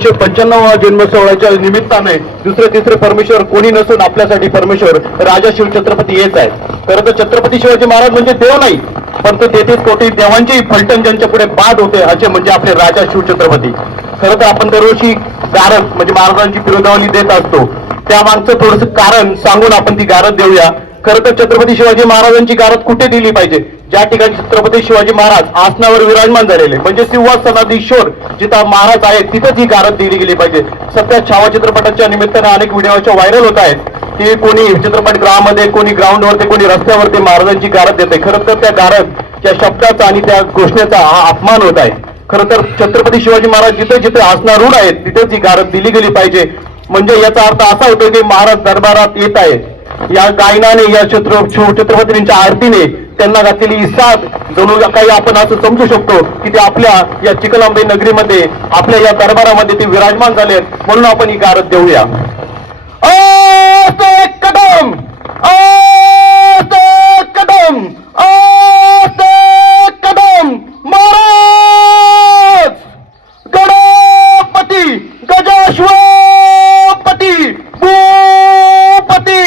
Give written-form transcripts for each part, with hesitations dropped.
95 जन्मसोहळ्याच्या निमित्ताने दुसरे तिसरे परमेश्वर कोणी नसून आपल्यासाठी परमेश्वर राजा शिवछत्रपती येत आहे. खरं तर छत्रपती शिवाजी महाराज म्हणजे देव नाही, पण ते 33 कोटी देवांचेही फलटण ज्यांच्या पुढे बाद होते असे म्हणजे आपले राजा शिवछत्रपती. खरं तर आपण दरवर्षी गारद म्हणजे महाराजांची बिरुदावली देत असतो, त्या मागचं थोडंसं कारण सांगून आपण ती गारद देऊया. खरं तर छत्रपती शिवाजी महाराजांची गारद कुठे दिली पाहिजे? ज्या ठिकाणी छत्रपती शिवाजी महाराज आसनावर विराजमान झालेले म्हणजे सिंहासनाधीश्वर जिथं महाराज आहेत तिथंच ही गारद दिली गेली पाहिजे. सध्या छावा चित्रपटाच्या निमित्ताने अनेक व्हिडिओच्या व्हायरल होत आहेत की कोणी चित्रपट गृहामध्ये, कोणी ग्राउंडवरती, कोणी रस्त्यावरती महाराजांची गारद देते. खरं तर त्या गारदच्या शब्दाचा आणि त्या घोषणेचा हा अपमान होत आहे. खरं तर छत्रपती शिवाजी महाराज जिथे जिथे आसनारूढ आहेत तिथेच ही गारद दिली गेली पाहिजे. म्हणजे याचा अर्थ असा होतो की महाराज दरबारात येत आहेत, या गायनाने, या शिवछत्रपतींच्या आरतीने त्यांना घातलेली ही साथ जणू काही आपण असं समजू शकतो की ते आपल्या या चिखलांबे नगरीमध्ये, आपल्या या दरबारामध्ये ते विराजमान झाले, म्हणून आपण ही गारद देऊया. कदम कदम कदम महाराज गणपती गजाश्वपती भूपती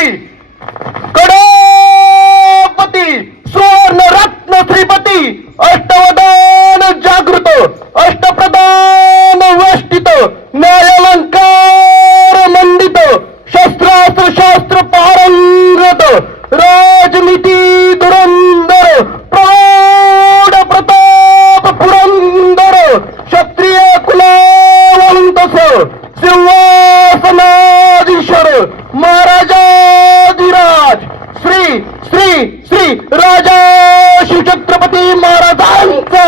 गणपती सुवर्णरत्न श्रीपती अष्टवदान जागृत अष्टप्रधान वेष्टित न्यायालंकार मंडित शस्त्रास्त्र शास्त्र पारंगत राजनीती धुरंधर प्रौढ प्रताप पुरंदर क्षत्रिय कुलावंतस सिंहासनाधीश्वर महाराजाधिराज श्री श्री श्री राजा शिवछत्रपती महाराजांचा,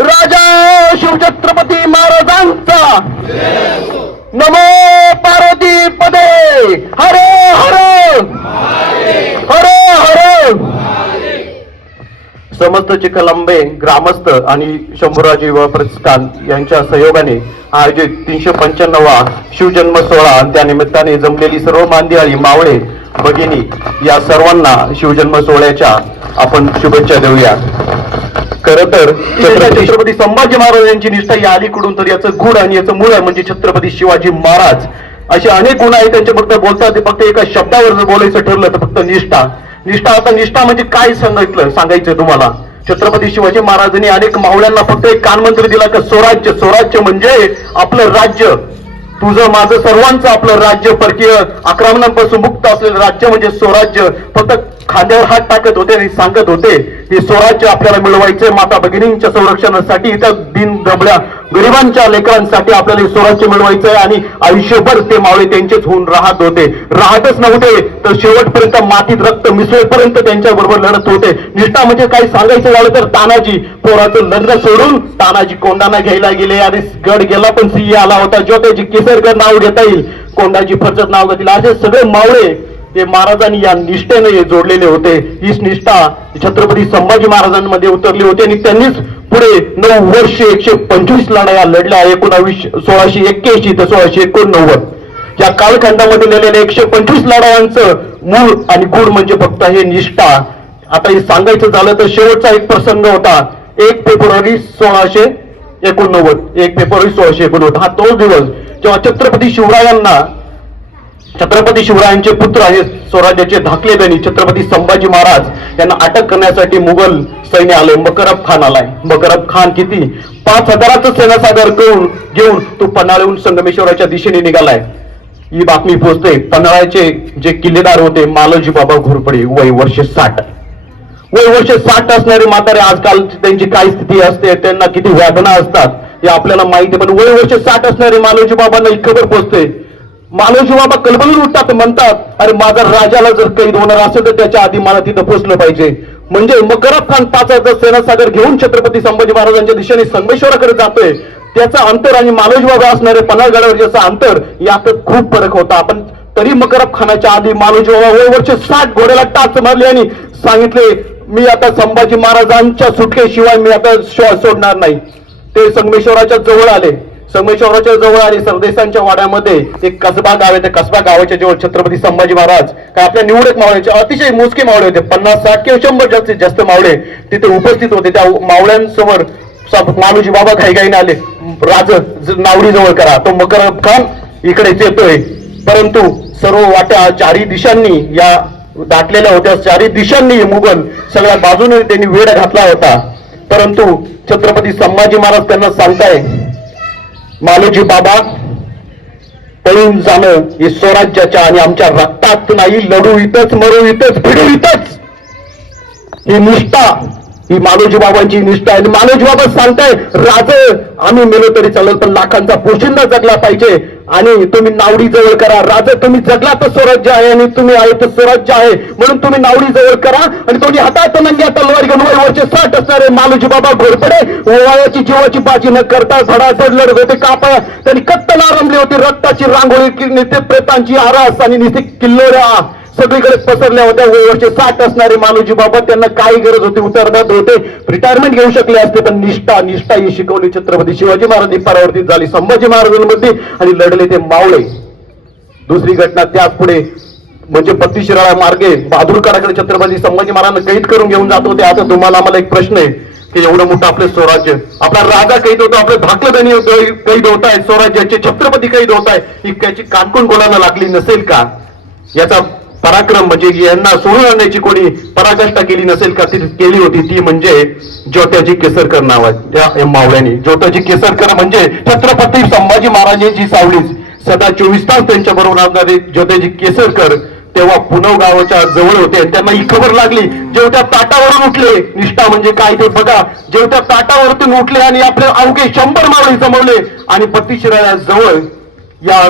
राजा शिवछत्रपती महाराजांचा नमो पार्वती पदे हर हर हर हर. समस्त चिखलांबे ग्रामस्थ आणि शंभूराज युवा प्रतिष्ठान यांच्या सहयोगाने आयोजित 395वा शिवजन्म सोहळा आणि त्या निमित्ताने जमलेली सर्व मांदियाळी, मावळे, भगिनी या सर्वांना शिवजन्म सोहळ्याच्या आपण शुभेच्छा देऊया. खरं तर छत्रपती संभाजी महाराज यांची निष्ठा या अलीकडून तर याचं गुण आणि याचं मूळ म्हणजे छत्रपती शिवाजी महाराज. असे अनेक गुण आहेत त्यांच्याबद्दल बोलतात, ते फक्त एका शब्दावर जर बोलायचं ठरलं तर फक्त निष्ठा. निष्ठा, आता निष्ठा म्हणजे काय सांगायचं तुम्हाला. छत्रपती शिवाजी महाराजांनी अनेक मावळ्यांना फक्त एक कानमंत्र दिला का स्वराज्य. स्वराज्य म्हणजे आपलं राज्य, तुझं माझं सर्वांचं आपलं राज्य, परकीय आक्रमणांपासून मुक्त असलेलं राज्य म्हणजे स्वराज्य. फक्त खांद्यावर हात टाकत होते आणि सांगत होते हे स्वराज्य आपल्याला मिळवायचे. माता भगिनींच्या संरक्षणासाठी, इतर दिन दबल्या गरिबांच्या लेकरांसाठी आपल्याला स्वराज्य मिळवायचंय. आणि आयुष्यभर ते मावळे त्यांचेच होऊन राहत होते, राहतच नव्हते तर शेवटपर्यंत मातीत रक्त मिसळेपर्यंत त्यांच्या बरोबर लढत होते. निष्ठा म्हणजे काय सांगायचं झालं तर तानाजी पोराचं लग्न सोडून तानाजी कोंडाणा घ्यायला गेले आणि गड गेला पण सिंह आला होता. जो त्याची केसरकर नाव घेता येईल, कोंडाची फरचत नाव घेतील, असे सगळे मावळे ते महाराजांनी या निष्ठेने जोडलेले होते. हीच निष्ठा छत्रपती संभाजी महाराजांमध्ये उतरली होती आणि त्यांनीच पुढे 9 वर्षे 125 लढाया लढल्या. 1681 ते 1689 या कालखंडामध्ये लढलेल्या 125 लढायांचं मूळ आणि गुण म्हणजे फक्त हे निष्ठा. आता हे सांगायचं झालं तर शेवटचा एक प्रसंग होता 1 फेब्रुवारी 1689. 1 फेब्रुवारी 1689 हा तोच दिवस जेव्हा छत्रपती शिवरायांचे पुत्र आणि स्वराज्याचे धाकले बहिणी छत्रपती संभाजी महाराज यांना अटक करण्यासाठी मुघल सैन्य आले. मकरब खान आलाय. मकरब खान किती 5000चं सेनासागर घेऊन तो पन्हाळ्याहून संगमेश्वराच्या दिशेने निघालाय. ही बातमी पोहोचते. पन्हाळ्याचे जे किल्लेदार होते मालोजी बाबा घोरपडे, वय वर्ष 60. वय वर्ष 60 असणारे म्हातारे आजकाल त्यांची काय स्थिती असते, त्यांना किती वेदना असतात हे आपल्याला माहिती आहे. पण वय वर्ष 60 असणारे मालोजी बाबांना ही खबर पोहोचते. मालोजी बाबा कलबलून उठतात, म्हणतात अरे माझा राजाला जर कैद होणार असेल तर त्याच्या आधी मला तिथं पोहोचलं पाहिजे. म्हणजे मकरब खान 5000 सेनासागर घेऊन छत्रपती संभाजी महाराजांच्या दिशेने संगमेश्वराकडे जातोय. त्याचं अंतर आणि मालोजी बाबा असणारे पन्हाळगडावर ज्याचं अंतर यात खूप फरक होता. पण तरी मकरब खानाच्या आधी मालोजी बाबा वय वर्ष 60 घोड्याला टाच मारली आणि सांगितले मी आता संभाजी महाराजांच्या सुटकेशिवाय मी आता श्वास सोडणार नाही. ते संगमेश्वराच्या जवळ आले. संगमेश्वराच्या जवळ आणि सरदेसांच्या वाड्यामध्ये एक कसबा गाव आहे. त्या कसबा गावाच्या जवळ छत्रपती संभाजी महाराज काय आपल्या निवडक मावळ्याचे अतिशय मोजके मावळे होते, 50-60 किंवा 100 जास्तीत जास्त मावळे तिथे उपस्थित होते. त्या मावळ्यांसमोर मालोजी बाबा घाईघाईने आले. नावडी जवळ करा. तो मकर खान इकडेच येतोय, परंतु सर्व वाट्या चारी दिशांनी या दाटलेल्या होत्या. चारी दिशांनी मुघल सगळ्या बाजूने त्यांनी वेढ घातला होता. परंतु छत्रपती संभाजी महाराज त्यांना सांगताय, मालोजी बाबा, पळून जाणं हे स्वराज्याच्या आणि आमच्या रक्तात नाही. लढू इथंच, मरू इथंच, भिडू इथंच. ही निष्ठा, ही मालोजी बाबांची निष्ठा आहे. मालोजी बाबा सांगताय, राज आम्ही मेलो तरी चालेल, पण लाखांचा पोशिंदा जगला पाहिजे. आणि तुम्ही नावडी जवळ करा. राज तुम्ही जगला तर स्वराज्य आहे, आणि तुम्ही आहे तर स्वराज्य आहे, म्हणून तुम्ही नावडी जवळ करा. आणि दोन्ही हातात नंग्या तलवार घेऊन वरचे 60 असणारे मालोजी बाबा घोरपडे वयाची जीवाची बाजी न करता धडाधड लढत होते. कापा त्यांनी कत्तल आरंभले होते. रक्ताची रांगोळी, नित्य प्रेतांची आरास आणि नित्य किल्लोऱ्या सगळीकडे पसरल्या होत्या. वयाचे 60 असणारे मालोजी बाबा, त्यांना काय गरज होती, उतरदार होते, रिटायरमेंट घेऊ शकले असते, पण निष्ठा ही शिकवली छत्रपती शिवाजी महाराजांनी परावर्तित झाली संभाजी महाराजांमध्ये आणि लढले ते मावळे. दुसरी घटना त्याच पुढे म्हणजे 32 शिराळा मार्गे बहादूरगडाकडे छत्रपती संभाजी महाराजांना कैद करून घेऊन जात होते. आता तुम्हाला आम्हाला एक प्रश्न आहे की एवढं मोठं आपलं स्वराज्य, आपला राजा कैद होतो, आपले भाकलदानी कैद होत आहे, स्वराज्याचे छत्रपती कैद होत आहे, इतक्याची कानकोण कोणाला लागली नसेल का? याचा पराक्रम म्हणजे यांना सोडून आणण्याची कोणी पराकाष्ठा केली नसेल का? ती केली होती, ती म्हणजे ज्योत्याजी केसरकर नावाच्या मावळ्यांनी. ज्योत्याजी केसरकर म्हणजे छत्रपती संभाजी महाराजांची सावलीच. सदा 24 तास त्यांच्या बरोबर असणारे ज्योत्याजी केसरकर तेव्हा पुनव गावाच्या जवळ होते. त्यांना ही खबर लागली, जेवत्या ताटावरून उठले. निष्ठा म्हणजे काय ते बघा. जेवत्या ताटावरतून उठले आणि आपले अवघे 100 मावळे जमवले आणि 32 शिराळ्या जवळ या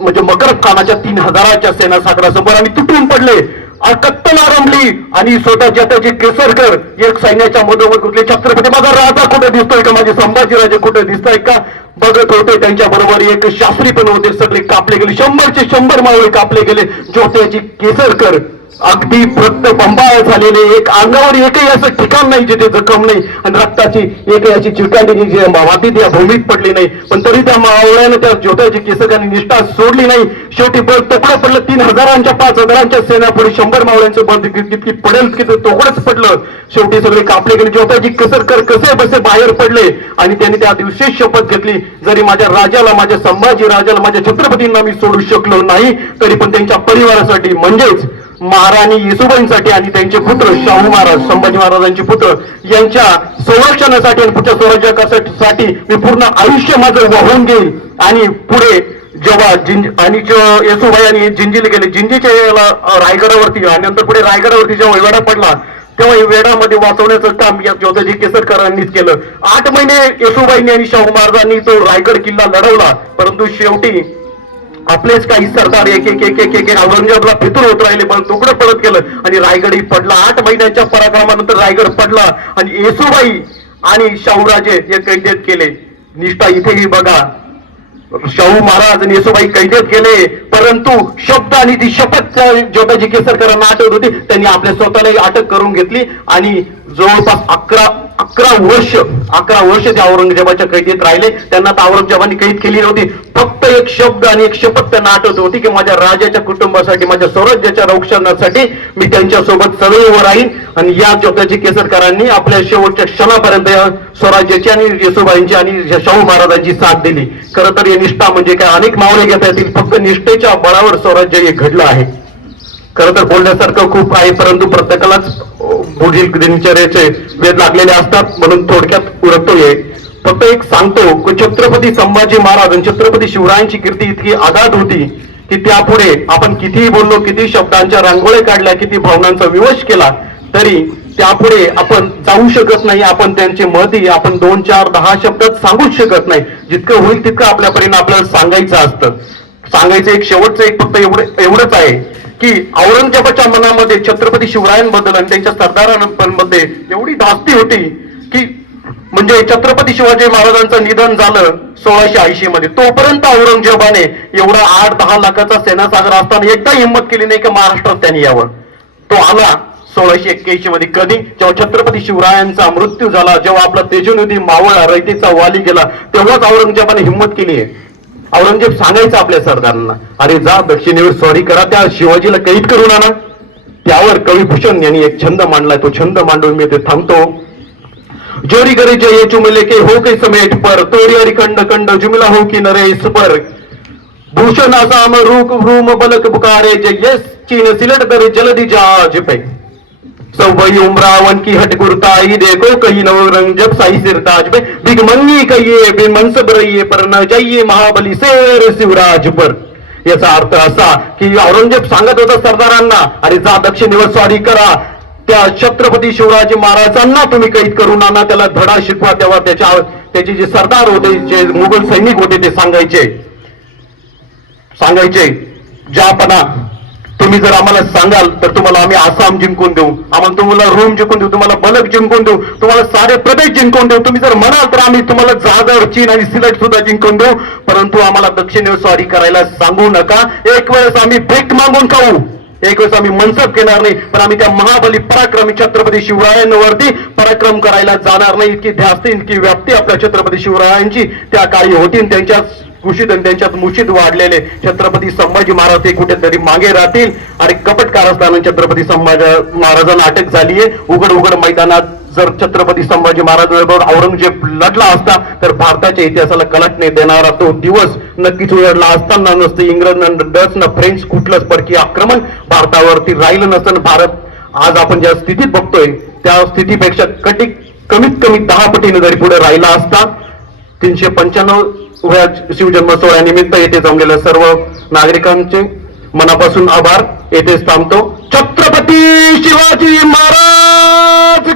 म्हणजे मकर खानाच्या 3000च्या सेना सागरासमोर आणि तुटून पडले. कत्तल आरंभली आणि स्वतः ज्योत्याजी केसरकर एक सैन्याच्या मधोमध कुठले, छत्रपती माझा राजा कुठे दिसतोय का, माझे संभाजीराजे कुठे दिसतोय का बघत होते. त्यांच्या बरोबर एक शास्त्री पण होते. सगळे कापले गेले, 100चे 100 मावळे कापले गेले. ज्योत्याजी केसरकर अगदी रक्त बंबाळ झालेले, एक अंगावर एकही असं ठिकाण नाही जिथे जखम नाही आणि रक्ताची एकही अशी चिकाटी जी मातीत या भूमीत पडली नाही. पण तरी त्या मावळ्यानं त्या ज्योत्याजी केसरकांनी निष्ठा सोडली नाही. शेवटी बळ तोकडं पडलं. 3000च्या 5000च्या सेनापुढे 100 मावळ्यांचं बळ किती पडेल की तोकडच पडलं. शेवटी सगळे कापले गेले. ज्योत्याजी केसरकर कसे बसे बाहेर पडले आणि त्यांनी त्या दिवशी शपथ घेतली, जरी माझ्या राजाला, माझ्या संभाजी राजाला, माझ्या छत्रपतींना मी सोडू शकलो नाही, तरी पण त्यांच्या परिवारासाठी म्हणजेच महाराणी येसुबाईंसाठी आणि त्यांचे पुत्र शाहू महाराज, संभाजी महाराजांचे पुत्र यांच्या संरक्षणासाठी आणि पुढच्या स्वराज्यासाठी मी पूर्ण आयुष्य माझं वाहून घेईल. आणि पुढे जेव्हा आणि येसुबाई आणि जिंजीला गेले, जिंजीच्या याला रायगडावरती आणि नंतर पुढे रायगडावरती जेव्हा वेढा पडला तेव्हा वेढामध्ये वाचवण्याचं काम या ज्योत्याजी केसरकरांनीच केलं. 8 महिने येसुबाईंनी आणि शाहू महाराजांनी तो रायगड किल्ला लढवला. परंतु शेवटी आपलेच काही सरदार एक एक एक एक एक औरंगजेबला फितूर होत राहिले, पण तुकडं पडत गेलं आणि रायगडही पडला. 8 महिन्याच्या पराक्रमानंतर रायगड पडला आणि येसुबाई आणि शाहूराजे हे कैदेत केले. निष्ठा इथेही बघा, शाहू महाराज आणि येसुबाई कैदेत गेले, परंतु शब्द आणि ती शपथ ज्योत्याजी केसरकरांना आठवत होती. त्यांनी आपल्या स्वतःला अटक करून घेतली आणि जवळपास 11 वर्ष त्या औरंगजेबाच्या कैदेत राहिले. त्यांना तर औरंगजेबाने कैद केली नव्हती, फक्त एक शब्द आणि एक शपथ त्यांना आठवत होती की माझ्या राजाच्या कुटुंबासाठी, माझ्या स्वराज्याच्या रक्षणासाठी मी त्यांच्यासोबत सदैव राहीन. आणि या ज्योत्याजी केसरकरांनी आपल्या शेवटच्या क्षणापर्यंत स्वराज्याची आणि येसुबाईंची आणि शाहू महाराजांची साथ दिली. खरं तर ही निष्ठा म्हणजे काय, अनेक मावळे घेता येतील, फक्त निष्ठेच्या बळावर स्वराज्य हे घडलं आहे. खरं तर बोलण्यासारखं खूप आहे, परंतु प्रत्येकालाच पुढील दिनचर्याचे वेध लागलेले असतात, म्हणून थोडक्यात उरकतोय. फक्त एक सांगतो की छत्रपती संभाजी महाराज आणि छत्रपती शिवरायांची कीर्ती इतकी आगाध होती की त्यापुढे आपण कितीही बोललो, किती शब्दांच्या रांगोळ्या काढल्या, किती भावनांचा विवश केला, तरी त्यापुढे आपण जाऊ शकत नाही. आपण त्यांची महती आपण 2, 4, 10 शब्दात सांगूच शकत नाही. जितकं होईल तितकं आपल्यापर्यंत आपल्याला सांगायचं असतं. सांगायचं एक शेवटचं एक फक्त एवढंच आहे की औरंगजेबाच्या मनामध्ये छत्रपती शिवरायांबद्दल आणि त्यांच्या सरदारांमध्ये एवढी धास्ती होती की म्हणजे छत्रपती शिवाजी महाराजांचं निधन झालं 1680 मध्ये, तोपर्यंत औरंगजेबाने एवढा 8-10 लाखाचा सेनासागर असताना एकदा हिंमत केली नाही की महाराष्ट्रात त्यांनी यावं. तो आला 1681 मध्ये. कधी? जेव्हा छत्रपती शिवरायांचा मृत्यू झाला, जेव्हा आपला तेजोनिधी मावळा, रयतेचा वाली गेला, तेव्हाच औरंगजेबाने हिंमत केली आहे. औरंगजेब सांगायचं आपल्या सरदारांना, अरे जा दक्षिणेवर स्वारी करा, त्या शिवाजीला कैद करून आणा. त्यावर कवी भूषण यांनी एक छंद मांडलाय, तो छंद मांडून मी ते थांबतो. जोरी गरी जय चुमले के हो के समेट पर तोरी हरि खंड खंड जुमिला हो की नरेश पर भूषण आसाम रूक रूम बलक पुकारे जय चीन सिलट दर जलदि जहाज पे सौबई उमरावन की हट गुरताई देखो कहीं नवरंग जब साई सिरताज पे बिगमंगी कहिए बिन मनसब रहिए पर न जाइए महाबली शेर शिवराज पर. याचा अर्थ असा की औरंगजेब सांगत होता सरदारांना अरे जा दक्षिणेवर स्वारी करा त्या छत्रपती शिवाजी महाराजांना तुम्ही कैद करून आणा त्याला धडा शिकवा. तेव्हा त्याचे जे सरदार होते जे मुघल सैनिक होते ते सांगायचे ज्यापणा तुम्ही जर आम्हाला सांगाल तर तुम्हाला आम्ही आसाम जिंकून देऊ, आम्हाला तुम्हाला रोम जिंकून देऊ, तुम्हाला बलक जिंकून देऊ, तुम्हाला सारे प्रदेश जिंकून देऊ. तुम्ही जर म्हणाल तर आम्ही तुम्हाला जागर चीन आणि सिलट सुद्धा जिंकून देऊ, परंतु आम्हाला दक्षिणेवर स्वारी करायला सांगू नका. एक वेळेस आम्ही भेट मागून खाऊ, एक वेळेस आम्ही मनसब घेणार नाही, पण आम्ही त्या महाबली पराक्रमी छत्रपती शिवरायांवरती पराक्रम करायला जाणार नाही. इतकी ध्यास्ती इतकी व्याप्ती आपल्या छत्रपती शिवरायांची त्या काळी होती. त्यांच्या कुशीत आणि त्यांच्यात मुशीत वाढलेले छत्रपती संभाजी महाराज ते कुठेतरी मागे राहतील आणि कपट कारस्थान छत्रपती संभाजी महाराजांना अटक झालीये. उघड मैदानात जर छत्रपती संभाजी महाराजांबरोबर औरंगजेब लढला असता तर भारताच्या इतिहासाला कलटणे देणारा तो दिवस नक्कीच उलटला असताना नसतं. इंग्रज डच न फ्रेंच कुठलंच परकीय आक्रमण भारतावरती राहिलं नसतं. भारत आज आपण ज्या स्थितीत बघतोय त्या स्थितीपेक्षा कमीत कमी 10 पटीने जरी पुढे राहिला असता. 395व्या शिवजन्म सोहळ्यानिमित्त येथे जमलेल्या सर्व नागरिकांचे मनापासून आभार. येथेच थांबतो. छत्रपती शिवाजी महाराज